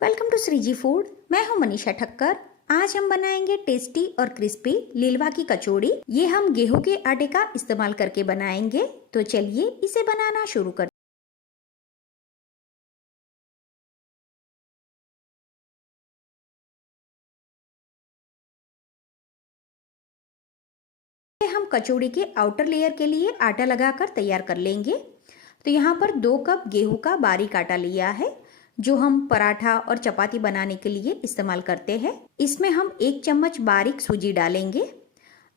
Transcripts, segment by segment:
Welcome to Shriji food. मैं हूं मनीषा ठक्कर। आज हम बनाएंगे टेस्टी और क्रिस्पी लीलवा की कचौड़ी। ये हम गेहूं के आटे का इस्तेमाल करके बनाएंगे। तो चलिए इसे बनाना शुरू करते हैं। हम कचौड़ी के आउटर लेयर के लिए आटा लगाकर तैयार कर लेंगे। तो यहाँ पर 2 कप गेहूं का बारीक आटा लिया है, जो हम पराठा और चपाती बनाने के लिए इस्तेमाल करते हैं। इसमें हम 1 चम्मच बारीक सूजी डालेंगे।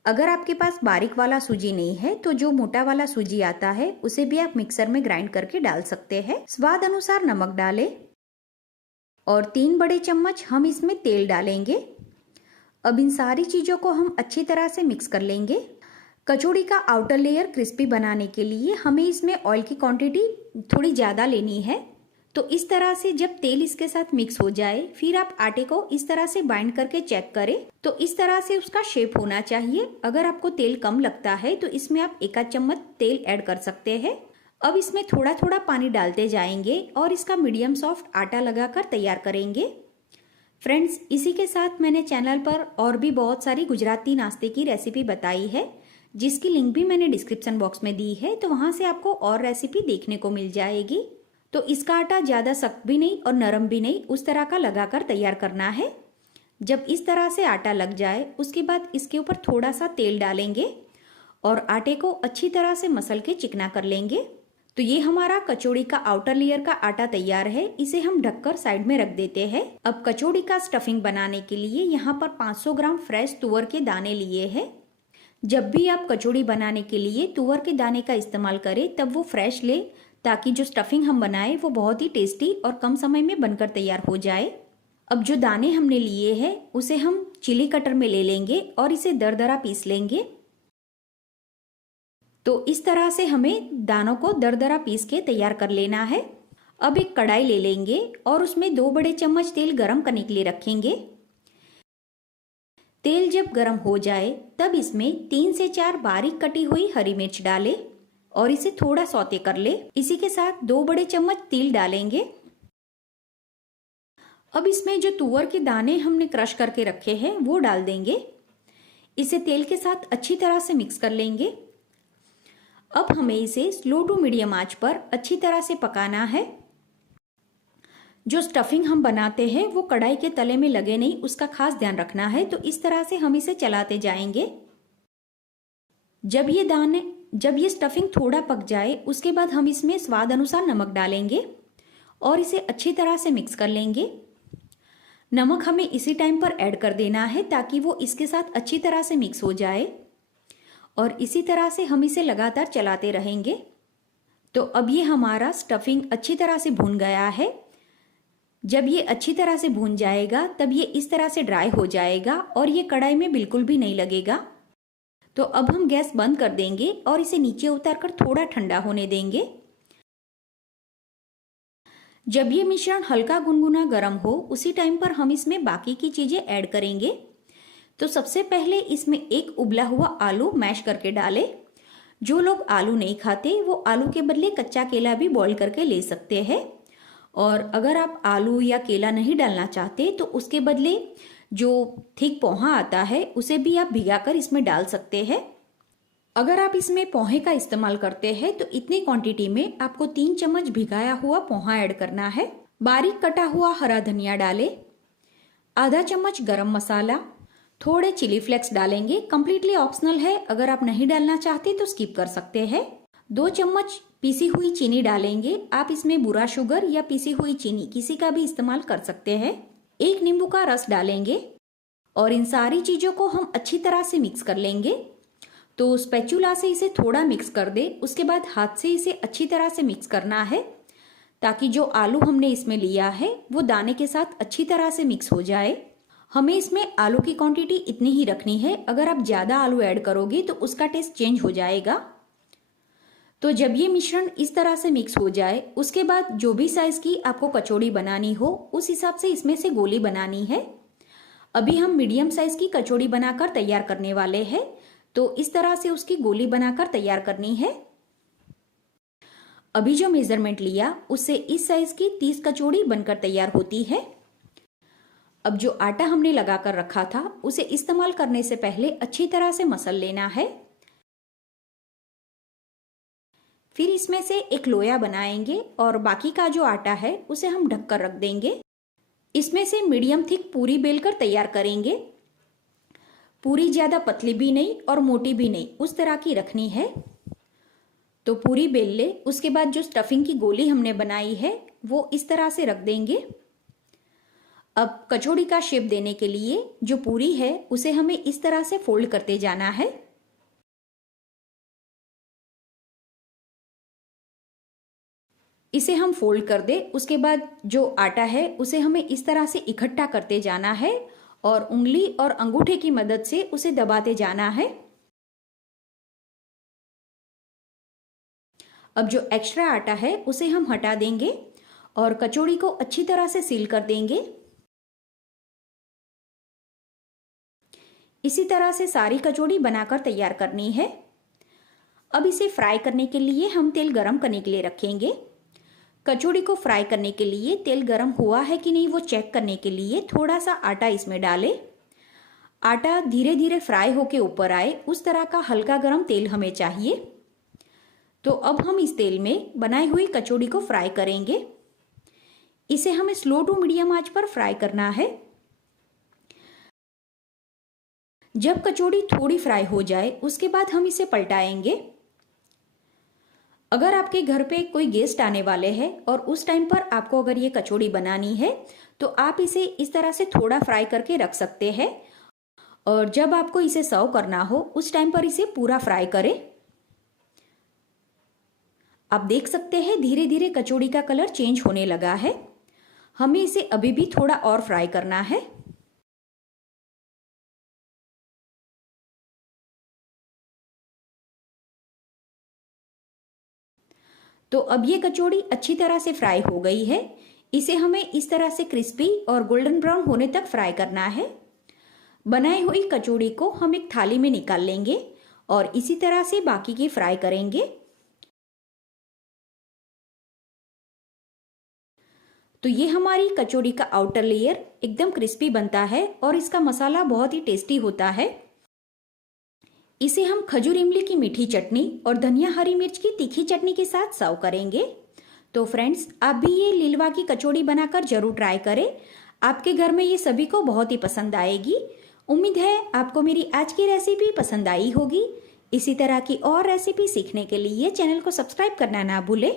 अगर आपके पास बारीक वाला सूजी नहीं है तो जो मोटा वाला सूजी आता है उसे भी आप मिक्सर में ग्राइंड करके डाल सकते हैं। स्वाद अनुसार नमक डालें और 3 बड़े चम्मच हम इसमें तेल डालेंगे। अब इन सारी चीज़ों को हम अच्छी तरह से मिक्स कर लेंगे। कचौड़ी का आउटर लेयर क्रिस्पी बनाने के लिए हमें इसमें ऑयल की क्वांटिटी थोड़ी ज़्यादा लेनी है। तो इस तरह से जब तेल इसके साथ मिक्स हो जाए, फिर आप आटे को इस तरह से बाइंड करके चेक करें। तो इस तरह से उसका शेप होना चाहिए। अगर आपको तेल कम लगता है तो इसमें आप 1 चम्मच तेल ऐड कर सकते हैं। अब इसमें थोड़ा थोड़ा पानी डालते जाएंगे और इसका मीडियम सॉफ्ट आटा लगाकर तैयार करेंगे। फ्रेंड्स, इसी के साथ मैंने चैनल पर और भी बहुत सारी गुजराती नाश्ते की रेसिपी बताई है, जिसकी लिंक भी मैंने डिस्क्रिप्शन बॉक्स में दी है। तो वहां से आपको और रेसिपी देखने को मिल जाएगी। तो इसका आटा ज़्यादा सख्त भी नहीं और नरम भी नहीं, उस तरह का लगाकर तैयार करना है। जब इस तरह से आटा लग जाए उसके बाद इसके ऊपर थोड़ा सा तेल डालेंगे और आटे को अच्छी तरह से मसल के चिकना कर लेंगे। तो ये हमारा कचौड़ी का आउटर लेयर का आटा तैयार है। इसे हम ढककर साइड में रख देते हैं। अब कचौड़ी का स्टफिंग बनाने के लिए यहाँ पर 500 ग्राम फ्रेश तुअर के दाने लिए हैं। जब भी आप कचौड़ी बनाने के लिए तुअर के दाने का इस्तेमाल करें तब वो फ्रेश ले, ताकि जो स्टफिंग हम बनाए वो बहुत ही टेस्टी और कम समय में बनकर तैयार हो जाए। अब जो दाने हमने लिए हैं उसे हम चिली कटर में ले लेंगे और इसे दरदरा पीस लेंगे। तो इस तरह से हमें दानों को दरदरा पीस के तैयार कर लेना है। अब एक कढ़ाई ले लेंगे और उसमें 2 बड़े चम्मच तेल गरम करने के लिए रखेंगे। तेल जब गरम हो जाए तब इसमें 3 से 4 बारीक कटी हुई हरी मिर्च डालें और इसे थोड़ा सौते कर ले। इसी के साथ 2 बड़े चम्मच तिल डालेंगे। अब इसमें जो तुअर के दाने हमने क्रश करके रखे हैं वो डाल देंगे। इसे तेल के साथ अच्छी तरह से मिक्स कर लेंगे। अब हमें इसे स्लो टू मीडियम आंच पर अच्छी तरह से पकाना है। जो स्टफिंग हम बनाते हैं वो कढ़ाई के तले में लगे नहीं, उसका खास ध्यान रखना है। तो इस तरह से हम इसे चलाते जाएंगे। जब ये स्टफिंग थोड़ा पक जाए उसके बाद हम इसमें स्वाद अनुसार नमक डालेंगे और इसे अच्छी तरह से मिक्स कर लेंगे। नमक हमें इसी टाइम पर ऐड कर देना है ताकि वो इसके साथ अच्छी तरह से मिक्स हो जाए और इसी तरह से हम इसे लगातार चलाते रहेंगे। तो अब ये हमारा स्टफिंग अच्छी तरह से भून गया है। जब ये अच्छी तरह से भून जाएगा तब ये इस तरह से ड्राई हो जाएगा और ये कढ़ाई में बिल्कुल भी नहीं लगेगा। तो अब हम गैस बंद कर देंगे और इसे नीचे उतारकर थोड़ा ठंडा होने देंगे। जब ये मिश्रण हल्का गुनगुना गर्म हो उसी टाइम पर हम इसमें बाकी की चीजें ऐड करेंगे। तो सबसे पहले इसमें एक उबला हुआ आलू मैश करके डालें। जो लोग आलू नहीं खाते वो आलू के बदले कच्चा केला भी बॉईल करके ले सकते हैं। और अगर आप आलू या केला नहीं डालना चाहते तो उसके बदले जो थिक पोहा आता है उसे भी आप भिगाकर इसमें डाल सकते हैं। अगर आप इसमें पोहे का इस्तेमाल करते हैं तो इतनी क्वांटिटी में आपको 3 चम्मच भिगाया हुआ पोहा ऐड करना है। बारीक कटा हुआ हरा धनिया डालें, आधा चम्मच गरम मसाला, थोड़े चिली फ्लेक्स डालेंगे। कंप्लीटली ऑप्शनल है, अगर आप नहीं डालना चाहते तो स्किप कर सकते हैं। 2 चम्मच पीसी हुई चीनी डालेंगे। आप इसमें बुरा शुगर या पीसी हुई चीनी किसी का भी इस्तेमाल कर सकते हैं। 1 नींबू का रस डालेंगे और इन सारी चीजों को हम अच्छी तरह से मिक्स कर लेंगे। तो स्पैचुला से इसे थोड़ा मिक्स कर दे, उसके बाद हाथ से इसे अच्छी तरह से मिक्स करना है ताकि जो आलू हमने इसमें लिया है वो दाने के साथ अच्छी तरह से मिक्स हो जाए। हमें इसमें आलू की क्वांटिटी इतनी ही रखनी है। अगर आप ज्यादा आलू ऐड करोगे तो उसका टेस्ट चेंज हो जाएगा। तो जब ये मिश्रण इस तरह से मिक्स हो जाए उसके बाद जो भी साइज की आपको कचौड़ी बनानी हो उस हिसाब से इसमें से गोली बनानी है। अभी हम मीडियम साइज की कचौड़ी बनाकर तैयार करने वाले हैं। तो इस तरह से उसकी गोली बनाकर तैयार करनी है। अभी जो मेजरमेंट लिया उससे इस साइज की 30 कचौड़ी बनकर तैयार होती है। अब जो आटा हमने लगा कर रखा था उसे इस्तेमाल करने से पहले अच्छी तरह से मसल लेना है। फिर इसमें से एक लोया बनाएंगे और बाकी का जो आटा है उसे हम ढककर रख देंगे। इसमें से मीडियम थिक पूरी बेलकर तैयार करेंगे। पूरी ज्यादा पतली भी नहीं और मोटी भी नहीं, उस तरह की रखनी है। तो पूरी बेल ले, उसके बाद जो स्टफिंग की गोली हमने बनाई है वो इस तरह से रख देंगे। अब कचौड़ी का शेप देने के लिए जो पूरी है उसे हमें इस तरह से फोल्ड करते जाना है। इसे हम फोल्ड कर दे, उसके बाद जो आटा है उसे हमें इस तरह से इकट्ठा करते जाना है और उंगली और अंगूठे की मदद से उसे दबाते जाना है। अब जो एक्स्ट्रा आटा है उसे हम हटा देंगे और कचौड़ी को अच्छी तरह से सील कर देंगे। इसी तरह से सारी कचौड़ी बनाकर तैयार करनी है। अब इसे फ्राई करने के लिए हम तेल गरम करने के लिए रखेंगे। कचौड़ी को फ्राई करने के लिए तेल गरम हुआ है कि नहीं वो चेक करने के लिए थोड़ा सा आटा इसमें डालें। आटा धीरे धीरे फ्राई होके ऊपर आए, उस तरह का हल्का गरम तेल हमें चाहिए। तो अब हम इस तेल में बनाई हुई कचौड़ी को फ्राई करेंगे। इसे हमें स्लो टू मीडियम आंच पर फ्राई करना है। जब कचौड़ी थोड़ी फ्राई हो जाए उसके बाद हम इसे पलटाएंगे। अगर आपके घर पे कोई गेस्ट आने वाले हैं और उस टाइम पर आपको अगर ये कचौड़ी बनानी है तो आप इसे इस तरह से थोड़ा फ्राई करके रख सकते हैं और जब आपको इसे सर्व करना हो उस टाइम पर इसे पूरा फ्राई करें। आप देख सकते हैं धीरे धीरे कचौड़ी का कलर चेंज होने लगा है। हमें इसे अभी भी थोड़ा और फ्राई करना है। तो अब ये कचौड़ी अच्छी तरह से फ्राई हो गई है। इसे हमें इस तरह से क्रिस्पी और गोल्डन ब्राउन होने तक फ्राई करना है। बनाई हुई कचौड़ी को हम एक थाली में निकाल लेंगे और इसी तरह से बाकी की फ्राई करेंगे। तो ये हमारी कचौड़ी का आउटर लेयर एकदम क्रिस्पी बनता है और इसका मसाला बहुत ही टेस्टी होता है। इसे हम खजूर इमली की मीठी चटनी और धनिया हरी मिर्च की तीखी चटनी के साथ सर्व करेंगे। तो फ्रेंड्स, आप भी ये लीलवा की कचौड़ी बनाकर जरूर ट्राई करें। आपके घर में ये सभी को बहुत ही पसंद आएगी। उम्मीद है आपको मेरी आज की रेसिपी पसंद आई होगी। इसी तरह की और रेसिपी सीखने के लिए चैनल को सब्सक्राइब करना ना भूलें।